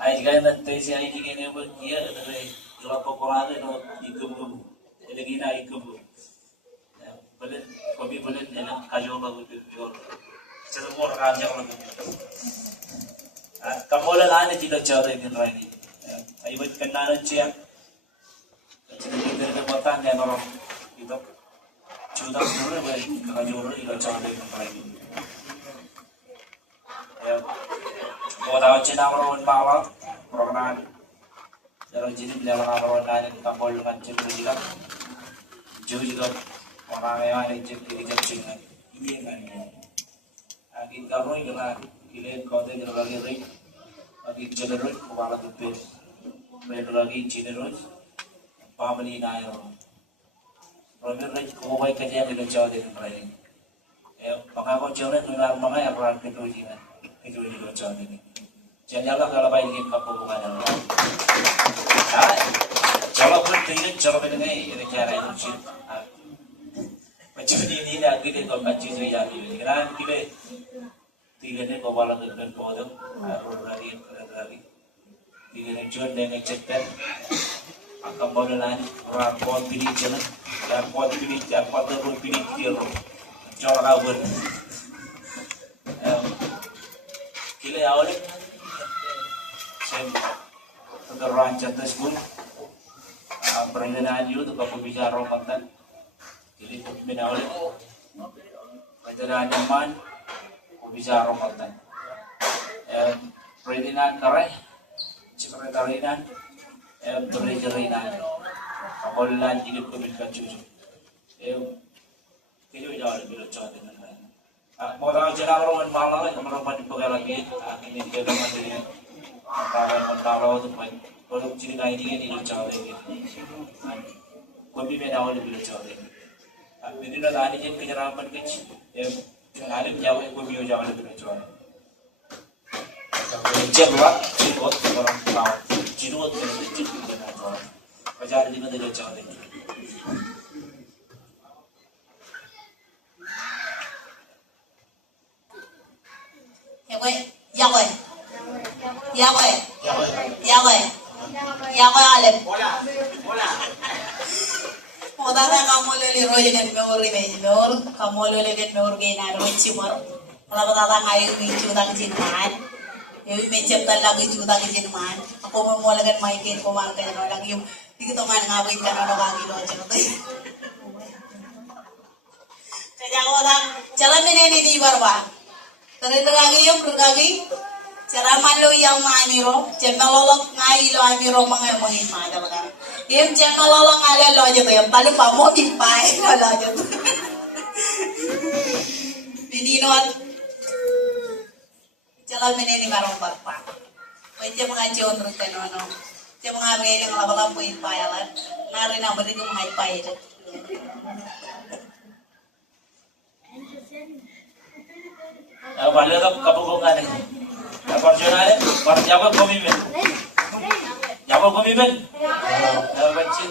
Ai gaya nanti si ai gini apa dia dari kelapa kolade no ikum ele gina ikum boleh kopi boleh ele kajo lagu itu cerita orang raja lagu kamola lani tidak cari dengan lagi ai buat kenal cia cerita dari kota ni orang itu sudah dulu boleh kajo lagu itu cari dengan lagi Kota Cina merawat bawah, program dalam jenis dalam merawat lain kampol dengan cerita juga, jauh juga orang yang ada cerita Cina, ini kan ini. Akin kamu ini kan, kalian kota ini lagi rey, akin jalan rey, kepala tumpul, rey lagi Cina rey, family naik orang, orang rey kau baik kerja yang jauh dengan lain. Pengakau jauh ni tunar mengai apa itu juga. Itu juga jauh ini. Janganlah kalau baik kita bukan yang lain. Jawab pun tidak jawab ini cara itu sih. Macam ini lagi deh kalau macam itu ya. Kerana kita tiga ni kau balang dengan bodoh, orang lagi. Tiga ni jual dengan cepat. Akan boleh lain orang kuat pilih jalan, yang kuat pilih, yang kuat terus pilih dia. Jawab awal. Kile awalnya saya tergerak jatuh school perencanaan itu kalau bicara romantan kile pemimpin awalnya perencanaan nyaman bicara romantan perencanaan karai sekretarinan berjerinan kamulan hidup kebijakan cucu kile jauh lebih lucu dengan Orang jenama orang malah orang pada pegawai lagi, ini dia kan mandiri, kalau tu pun kalau cerita ini ni lucu lagi, kopi menawan lebih lucu lagi. Jadi nak ani je kenyarapan kecil, ada jauh kopi jauh lebih lucu lagi. Jawab, jawab orang tahu, jawab lebih lucu lagi. Baca di mana lucu lagi. Yahweh alam. Modalnya kamu lele roye kan meur ini meur kamu lele kan meur gina roye cimar. Kalau kata ngayu micu tang jinman, ini mencet lagi cuta jinman. Aku mau lagi maikin komang kan lagi itu teman ngawin kan orang lagi loh cerita. Kerja orang jalan ini di barba. Terlagi yang berlagi cara malu yang mangiro, cemelolok ngai lo amiro mangai mungkin mana bagan. Yang cemelolok ngai lo aja tuh yang paling pamo pipai lo aja tuh. Ini nuat jalan ini marong barpa. Wajib mengaji untuk tenono. Wajib mengaji yang laba-laba pipai alat. Nari nama itu mengaji pipai itu. Balik ke kampung ni. Perjalanan, perjalanan kami men. Jawab kami men. Baca.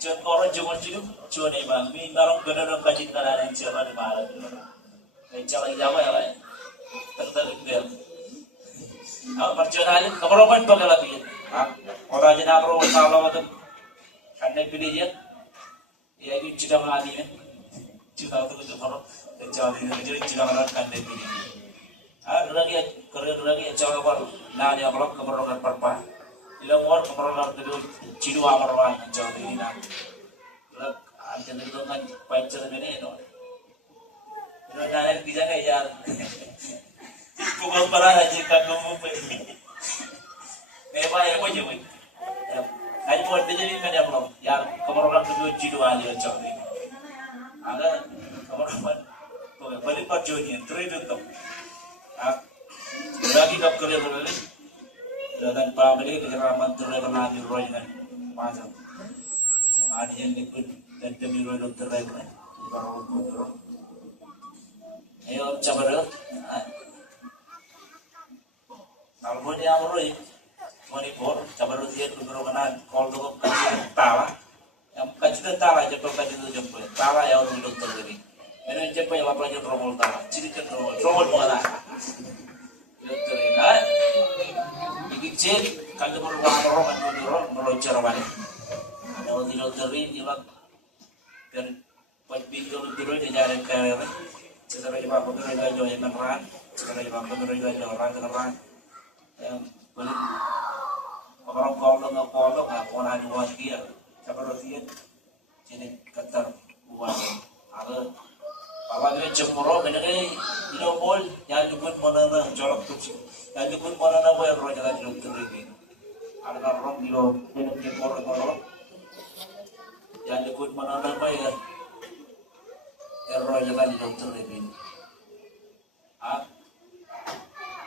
Jangan korang jangan cium, cium ni bang. Mi narong benar-benar kaji kalah yang siapa ni malam. Jangan jawab ya lah. Tentu dia. Perjalanan, keberapa pakai lagi? Orang jenama orang kalau tu, anda pilih dia. Ya itu sudah mati men. Sudah tu korang. Jadi jadi jangan kan deh pilih. Lagi jangan baru. Nah dia kalau keberongan perpa. Bila orang keberongan itu cidu amarwan jangan ini nak. Kalau anda itu kan pacar ini no. Kalau dah bisa kan ya. Kau pernah aja kan kamu pergi. Memang ya boleh boleh. Saya buat jadi mana belum. Ya keberongan itu cidu aja jangan ini. Ada keberongan. Balik perjuangan terus itu. Lagi kap kerja lagi. Dan pamili kejaraman terus lagi roy dan pasang. Ada yang ikut dan demi roy dokter lagi. Baru kontrol. Ayo cabar. Kalau boleh yang roy, boleh bor cabar dia kontrol kanan. Kalau tu kaji tawa, yang kaji tawa jepol kaji tu jepol. Tawa yang roy dokter lagi. Mereka cepat yang lapangan romol tanah, ciri kan romol mana? Dokter ini, Jadi kalau berbuat orang kan dulu meloncar balik. Kalau tidak terin ilang dan buat bingung dulu di jalan kaya. Setelah jumpa pengerai lagi yang meneran, setelah jumpa pengerai lagi orang meneran. Yang belum orang kolong orang dua dia, siapa dia jadi ketar buat ada. Kalau dia cemburu, benernya tidak boleh. Yang dukun mana jolok tuh, yang dukun mana boleh roh jalan hidup terini. Ada orang hidup cemburu orang, yang dukun mana boleh roh jalan hidup terini.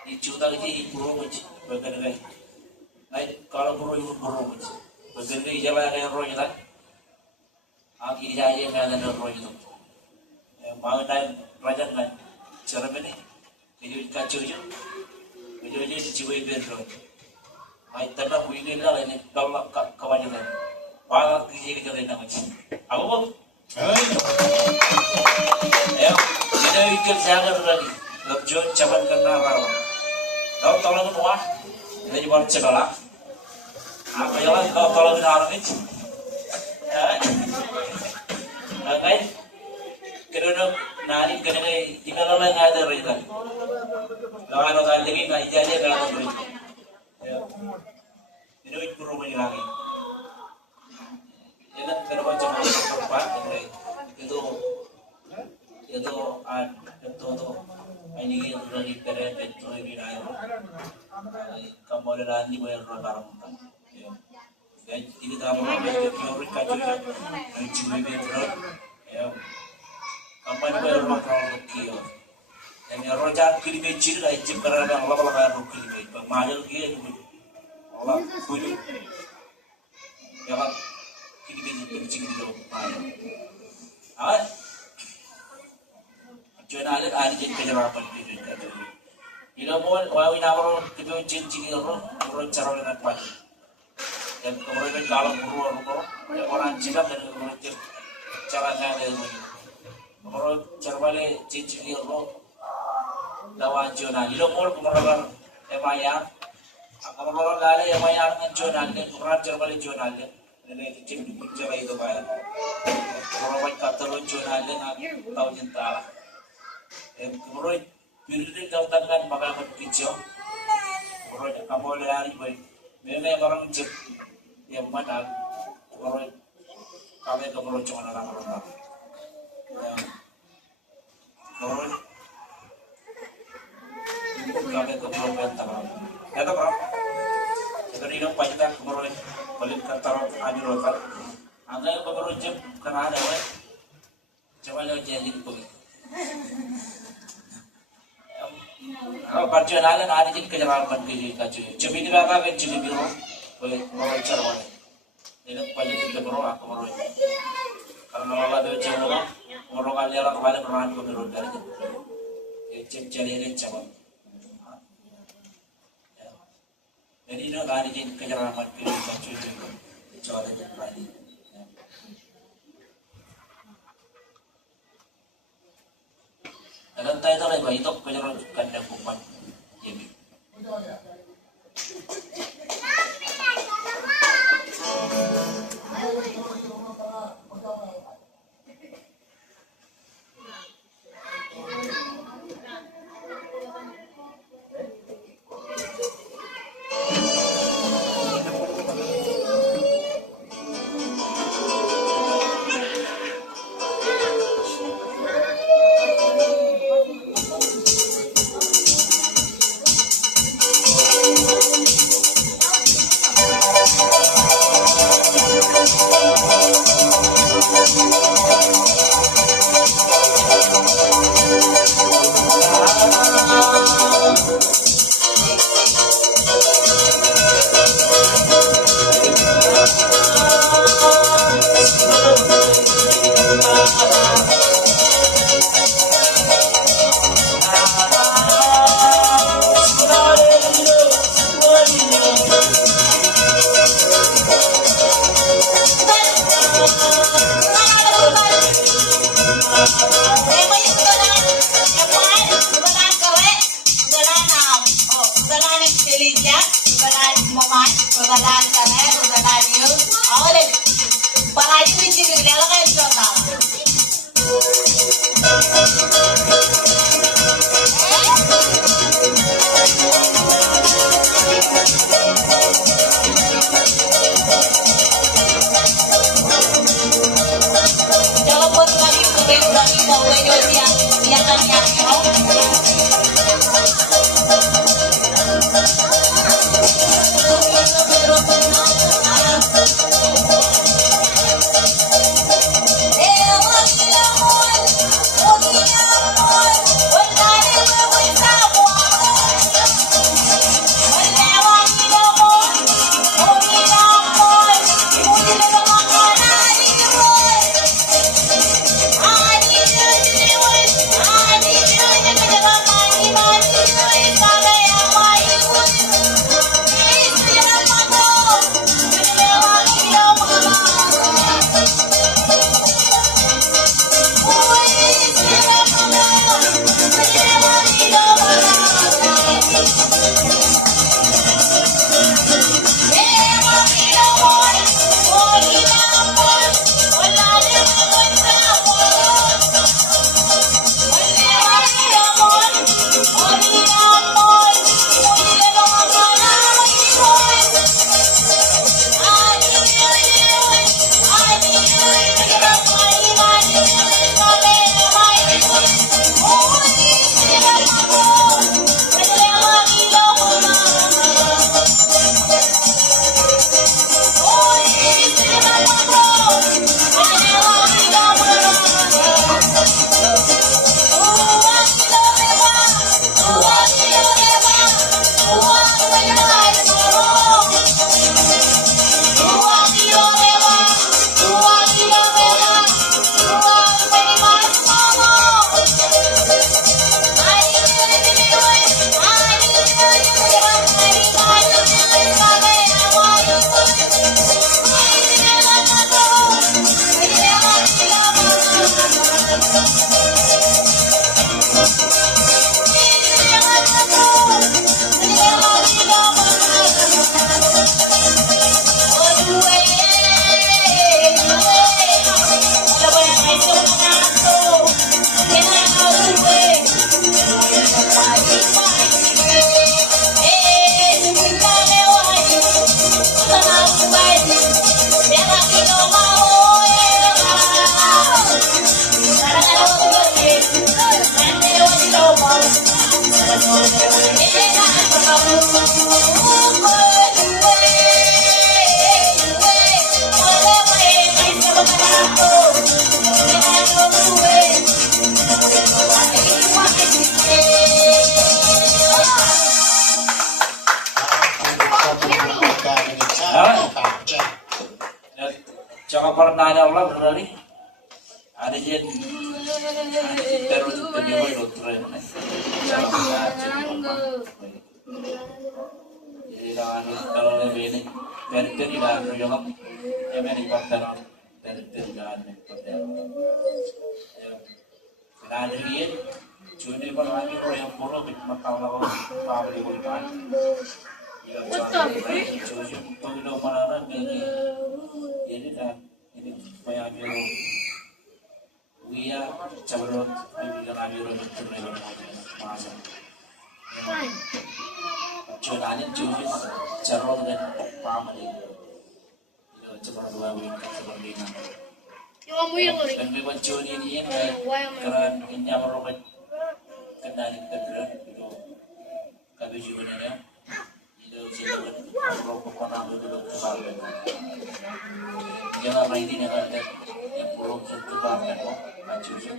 Dicuta lagi buru macam bagaimana? Naik kalau buru macam bagaimana jalan yang roh jalan? Kiri aja yang ada roh itu. Mau naik raja kan cara ini video kacau je video je dicoba itu mai tanda puini lah ini kalau kawan jalan banyak kerja kita nak macam apa bang ya video ikut saya lagi lebih caban kena rawa tahu tolong semua ini cuma cekala apa jalan kau tolong orang itu guys kerana nari kerana jika orang ada reda, kalau orang lagi nggak jadi ada reda, ini itu perlu lagi. Jangan kerana macam tempat itu ini lagi kerana itu ini lain, kamu ada ni boleh orang orang. Ini tamu orang yang kacau, cuma betul, Kapan bayar makan rukiyo? Yang rojan kiri kecil lah, cip kerana Allah bayar rukiyo. Pemajal kia itu Allah kudu. Yang kiri kecil itu Jual alat ada jadi kejarapan itu. Ila mohon wawin awal kita cincin orang cara dengan pagi. Dan kemudian kalau orang jinak dan kemudian caranya ada itu. Orang cerbale cincin itu lawan Jonah. Ilo mor kemarakan emayang. Kemarakan lale emayang dengan Jonah. Orang cerbale Jonah. Ini cincin cara itu bayar. Orang kata lo Jonah dengan tahu cinta. Kemudian biru tahu tangan bakal berkicau. Orang kamu lari baik. Memang orang cep yang mana orang kami kemudian cuma orang. Orang itu kami kemudian bentar. Kata berapa? Jadi orang panjang kemudian balik kantor anu lokal. Anda kemudian cep kena ada apa? Coba lihat jadi pergi. Kalau parcial ada jadi kejarapan kerja kacau. Cep ini apa kan cep biru? Boleh orang cerwan. Ini panjang kita berdoa kemudian. Karena Allah ada cerwan. Orang kali orang kembali peran kemudian dari cep cari ini cerwan. Jadi ini ada jadi kejarapan kerja kacau itu. Coba lihat lagi. Dan tayo tayo ba ito kanya kanya kuman yemi. Kudadaan ka na, kudadaan yun. Ako din. Parati ko yung sinigla kayo sa tao. Jangan buat lagi, lagi mau yang Jangan pernah ada Allah berlari. Ada jen terus kedua itu tren. Jadi kalau lebih ini dari tidak ada yang ini pakai dari tidak ada pakai. Ada dia cuma pernah lagi yang puluh mata lawan pabrik bukan. Pagdaw manaran ini kan ini banyak biru Wia cabrot bibigan biru betul lewat masa cuaca cuci cabrot dan pamah ini cabrot dua win seperti ini dan memang cuci ini keren ini meroket kendali kedua itu kami juga nih jangan main ini kan yang belum tentu bahkan kok kacau sih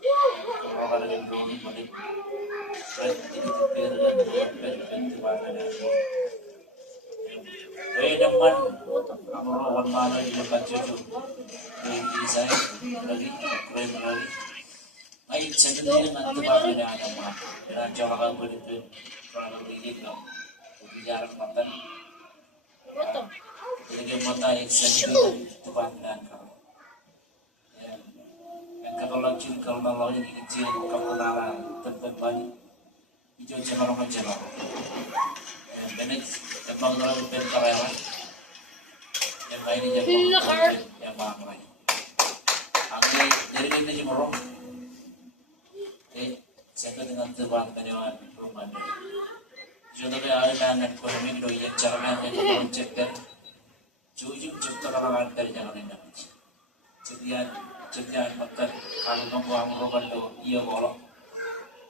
kalau ada yang belum ini itu tentu bahkan depan amrowan mana juga kacau tuh ini saya lagi keren lagi ayo sendiri nanti bahkan ada mah dan jangan begitu kalau begini dong jarang makan. Jadi mata yang sedikit tepat dengan kau. Dan kalau malau yang kecil kamu nara tempat balik hijau cemerlang. Dan Emang dalam penkarewan yang lain yang bangrai. Aku dari ini cuma saya dengan terbang karyawan rumah ni. Jadi ada anak ekonomi itu yang caranya yang menciptakan jujur ciptakan dari jangan ini. Setiap makan kalau membuang roban itu ia bolong.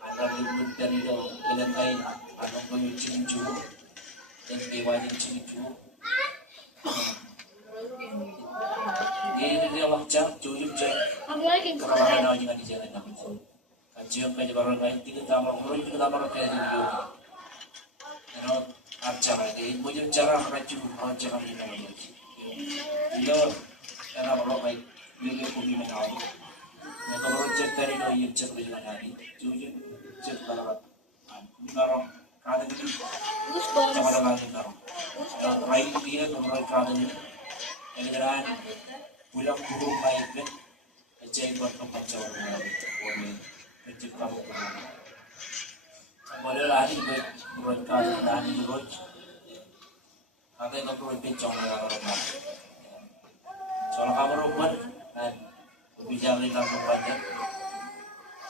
Ada bibit dari itu dengan kain, ada bibit cincu, dan bewajin cincu. Ini dia macam jujur kalau ada orang yang di jalan nak. Kajian kajian barang lain tiga tambah kurang tiga tambah kayak gitu. Karena acara ini macam cara raju macam ini. Dia karena orang baik dia kopi menawan. Mereka baru cek dari doi yang cek bagaimana hari. Jujur cek kalau orang kada ini sama dengan orang. Raih dia orang kada ini. Yang dengan pulang kurung baik kan. Cek buat kepancawan orang. Mencipta hukuman. Kemudian lagi berkat dari Lord. Ada yang berubah jangan orang. Soal kamu rumah dan berbicara dengan rumahnya.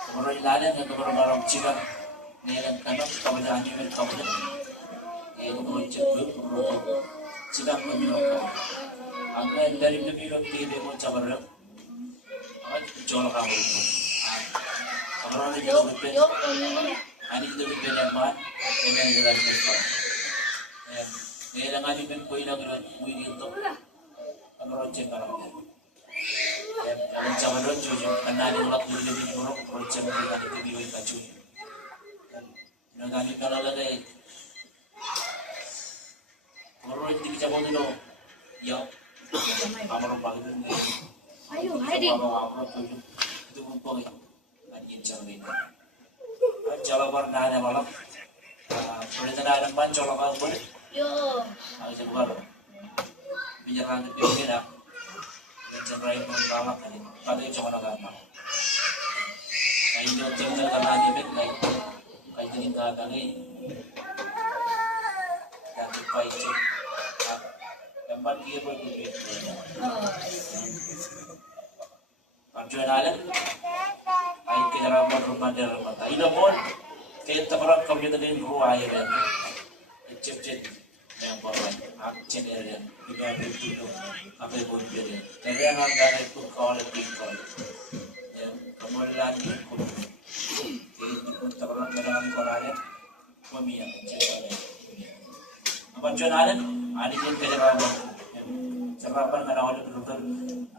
Kemudian ada yang berbarang cakap ni yang kena kemudian anjing kemudian itu mencipta sedang menyokong. Angkat dari pemilik tidak mau cabar. Soal kamu rumah. Orang itu berbeda, ani itu berbeda mat, ini adalah berbeda. Ini dengan ini pun koi lagi itu, orang cekar orang. Kalau zaman dulu jujur, karena ada orang tu jadi orang cekar orang itu dia itu jujur. Dengan ini kalau lagi, orang itu kita boleh dulu, ya, kamar rumah itu, Ayo, Heidi. itu mumpung. Anjing cermin. Kalau warna ada malam, perintah ada pancol apa pun. Yo. Aku coba dulu. Bicara nanti biar mencerai pengalaman tadi. Pada yang cuma nak apa? Kayu tinggal karena di bed lagi. Kayu tinggal kali. Dan supaya itu tempat dia berbeda. Pancuan alam. Ay kinaraman rumah dia rumah. Ina pun kita orang kau kita dengan ruah air yang cip yang bawah akcent area kita begitu apa pun jadi. Jadi yang ada itu kau lebih kau. Kemudian lagi pun kita pun orang dengan koranya pemia cip. Pancuan alam ani kita kinaraman serapan kana oleh betul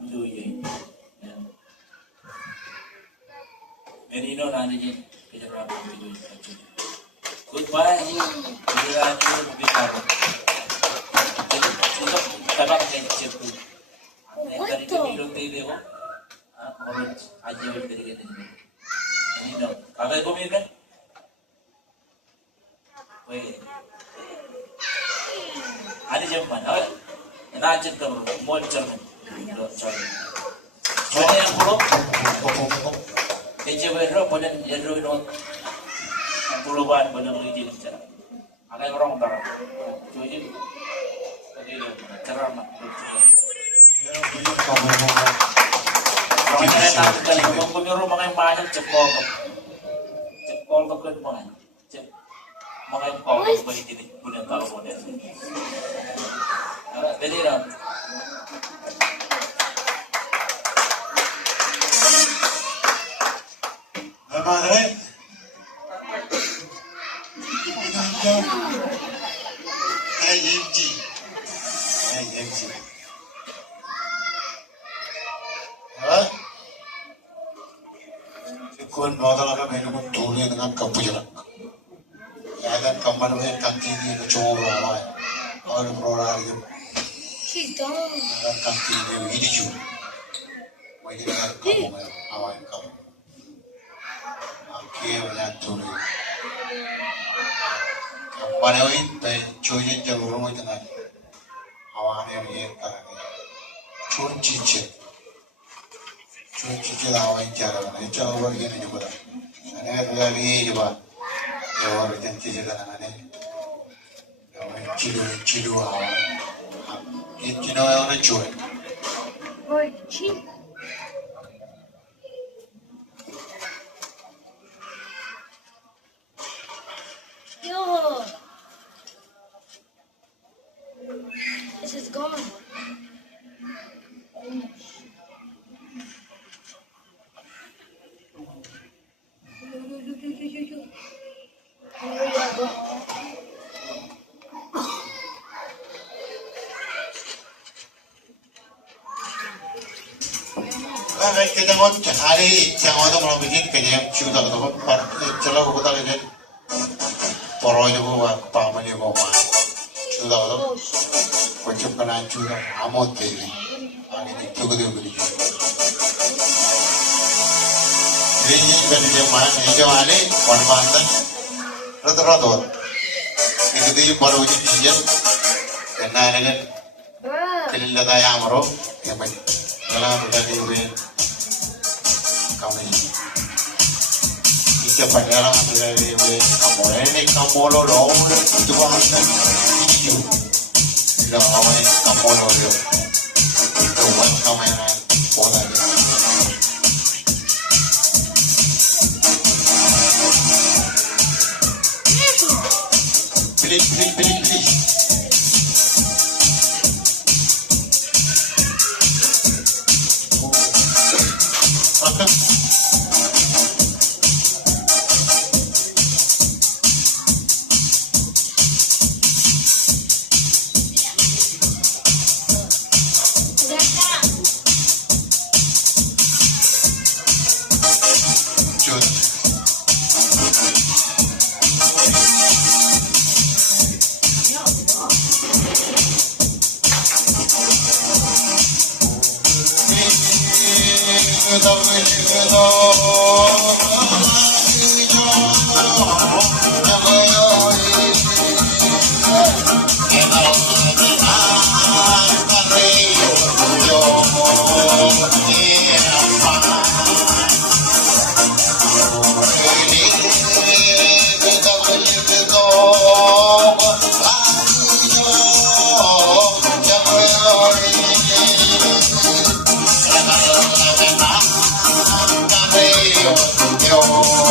dulu ye. Ini nanti kita berapa video itu. Goodbye. Kita nanti berbicara. Kita tabak kecil tu. Dari video itu, orang aja dari kita. Ini dong. Kalau kau mikir, weh. Ada zaman, nak cerita berapa? Mau cerita? Soalnya yang belum. Kecil berapa pada jadul itu puluhan pada beli jenis cara. Ada orang darah, jadi ceramah. Orang yang nak kalau punya rumah yang banyak cepol tu mana, makan kau beli jenis punya tahu model. Ada beli dah. Apa ni? IMG. Hah? Ikut modal apa menu pun tulis dengan kepujaran. Ya kan kamar ni kantin ni kecil ramai. Orang orang itu. Kita. Kan kantin ni ini juga. Mungkin dengan kamu awal kamu. Kemudian tulis. Pada hari itu cuci jalur rumah itu nanti awalnya ni karena cuci awal cara mana cara orang ni juga. Ane lagi juga orang yang cuci tangan ni, orang chilu awa. Kino ya orang cuy. Boy, cheap. Yo. This is gone. Kita mau cari yang mau bikin kayak cium tak tahu celah aku tak lihat porojo gua paman dia mau mah cium tak tahu kocok kena cium amot deh ini juga dia beli ini beli jaman ini jaman one mantan rata-rata itu dia baru jadi karena dengan kelihatan yang baru yang baik kalau udah di kami ika panjang dari kamu ini kamu lo itu bahasa itu lo kamu lo itu bukan kamu yang pola dia pilih yo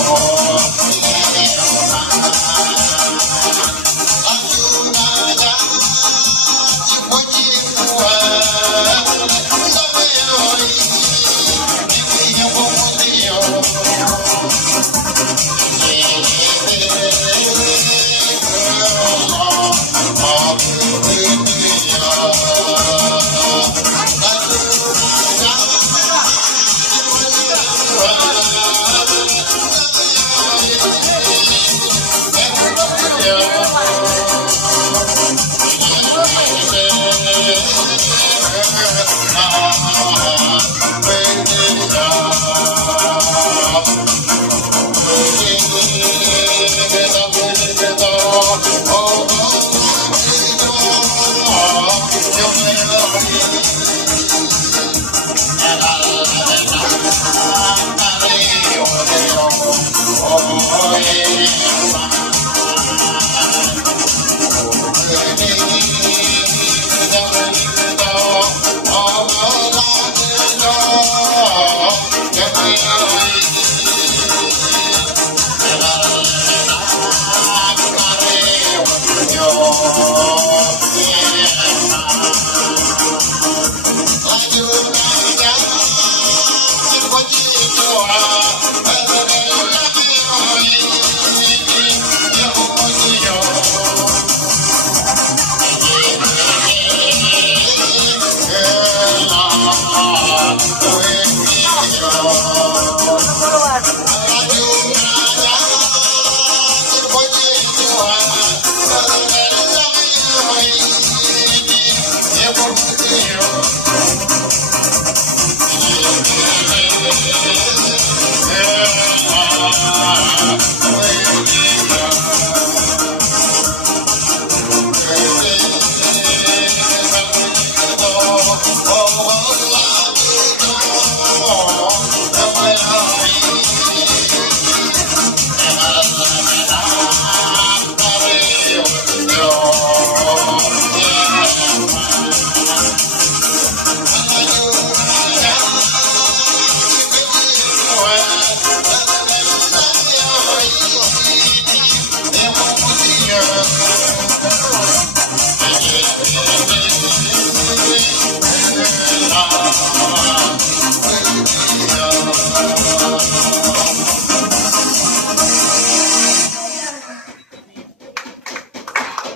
Thank you.